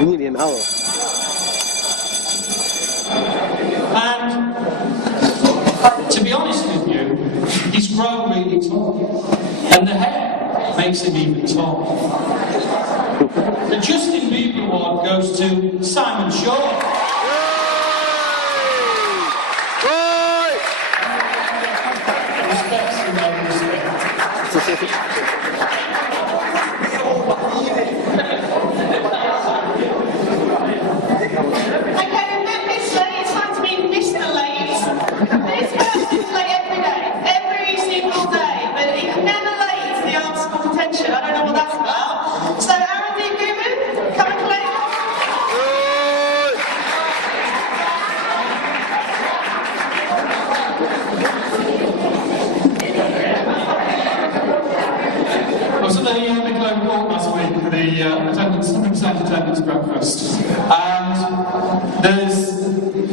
Nearly an hour. And to be honest with you, he's grown really tall. And the hair makes him even taller. The Justin Bieber Award goes to Simon Shaw. Respect, Simone, respect. Attendance breakfast, and there's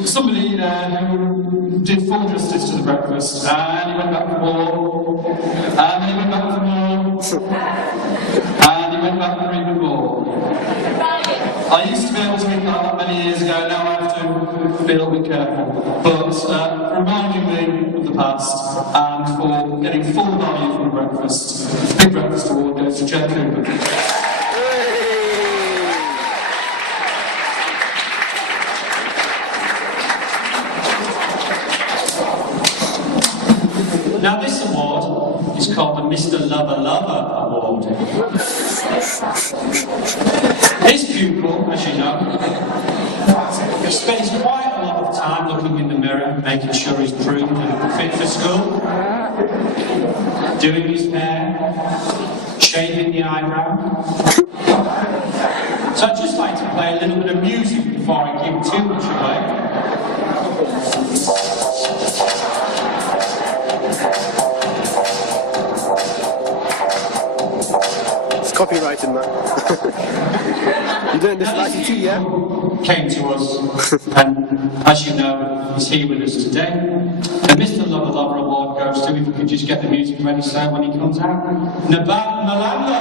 somebody there who did full justice to the breakfast, and he went back for more, and he went back for more, and he went back for even more. I used to be able to eat that many years ago, now I have to be a little bit careful, but for reminding me of the past, and for getting full value from the breakfast, Big Breakfast Award goes to Jen Cooper. Now this award is called the Mr. Lover Lover Award. This pupil, as you know, spends quite a lot of time looking in the mirror, making sure he's pruned and fit for school, doing his hair, shaving the eyebrow. So I'd just like to play a little bit of music before I give too much away. Copyrighted, man. You doing this license too, yeah? Came to us, and as you know, he's here with us today. The Mr. Lover Lover Award goes to, if we could just get the music ready, so when he comes out, Nabab Malala.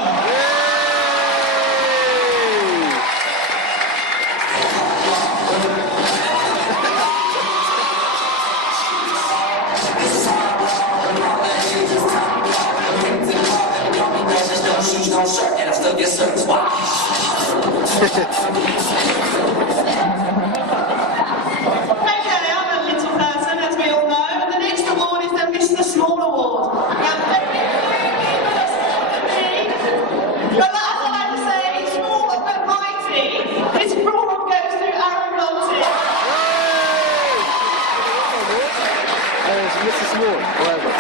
And I still get service. Wow. Okay, I'm a little person, as we all know. The next award is the Mr. Small Award. But that's what I have to say, it's small but mighty. This award goes to Aaron Monty. It's Mr. Small, whatever.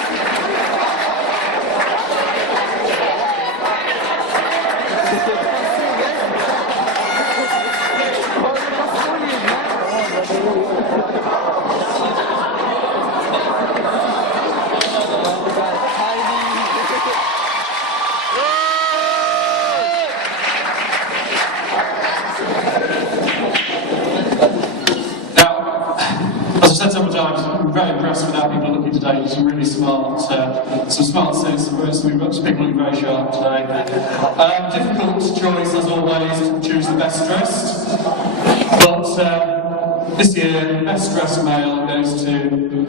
As I've said several times, I'm very impressed with how people are looking today. Some really smart, some smart citizens. We've got some people looking very sharp today. Difficult choice, as always, to choose the best dressed. But this year, best dressed male goes to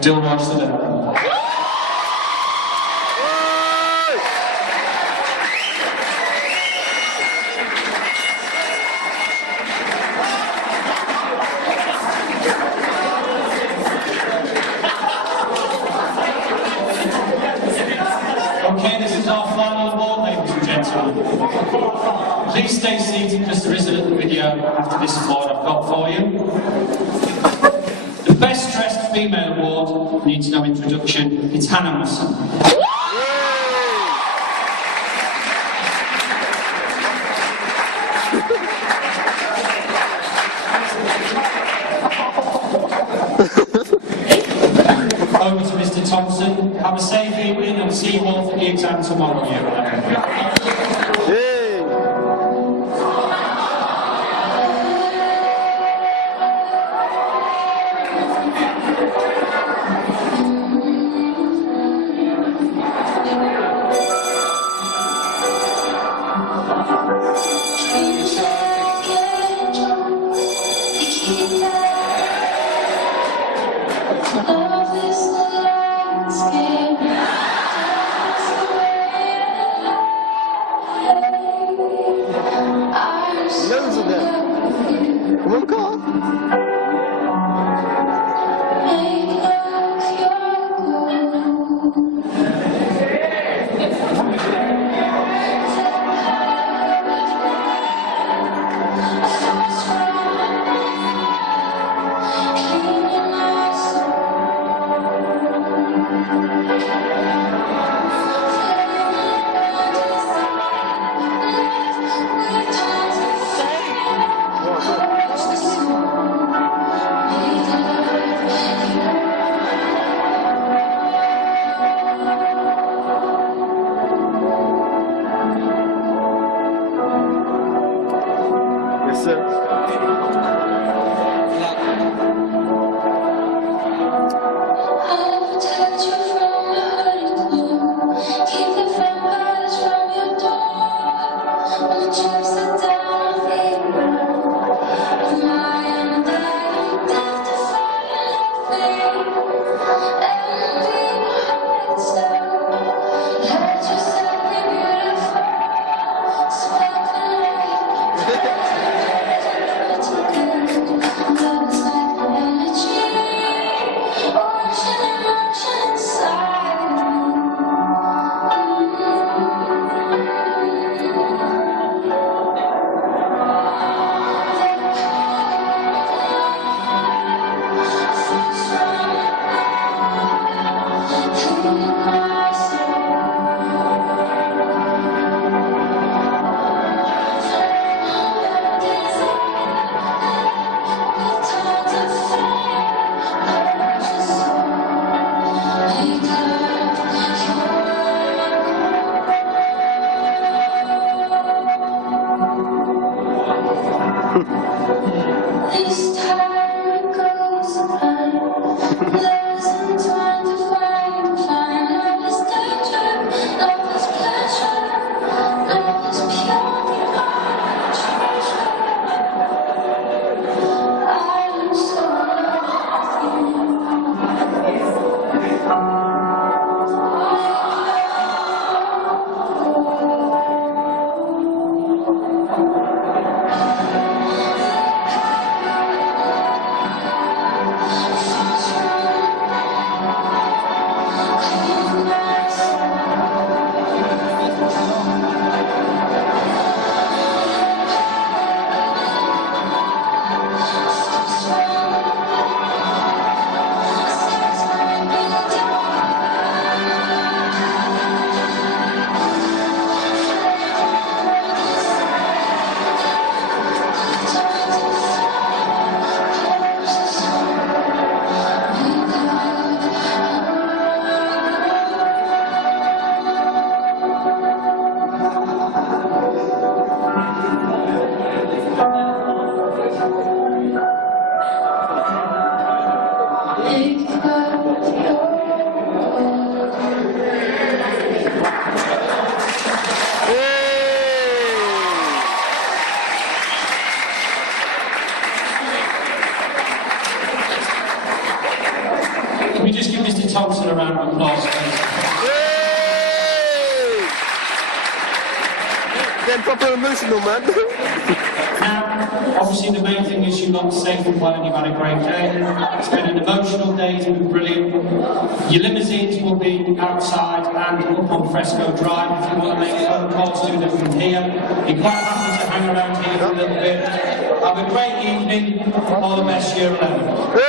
Dilraj Sadera. Okay, this is our final award, ladies and gentlemen. Please stay seated because there is a little video after this award I've got for you. The Best Dressed Female Award needs no introduction. It's Hannah Musson. Over to Mr. Thompson. Have a safe evening and see you all for the exam tomorrow. Loads of them. Come on, car. Yes, sir. This time goes by, lessons trying to find love is danger, love is pleasure, love is pure treasure. I'm so Can we just give Mr. Thompson a round of applause, please? Getting proper emotional, man. Now, obviously the main thing is you got safe and well and you've had a great day. It's been an emotional day, it's been brilliant. Your limousines will be outside and up on Fresco Drive. If you want to make phone calls to them from here, you're quite happy to hang around here for a little bit. Have a great evening, all the best, year 11.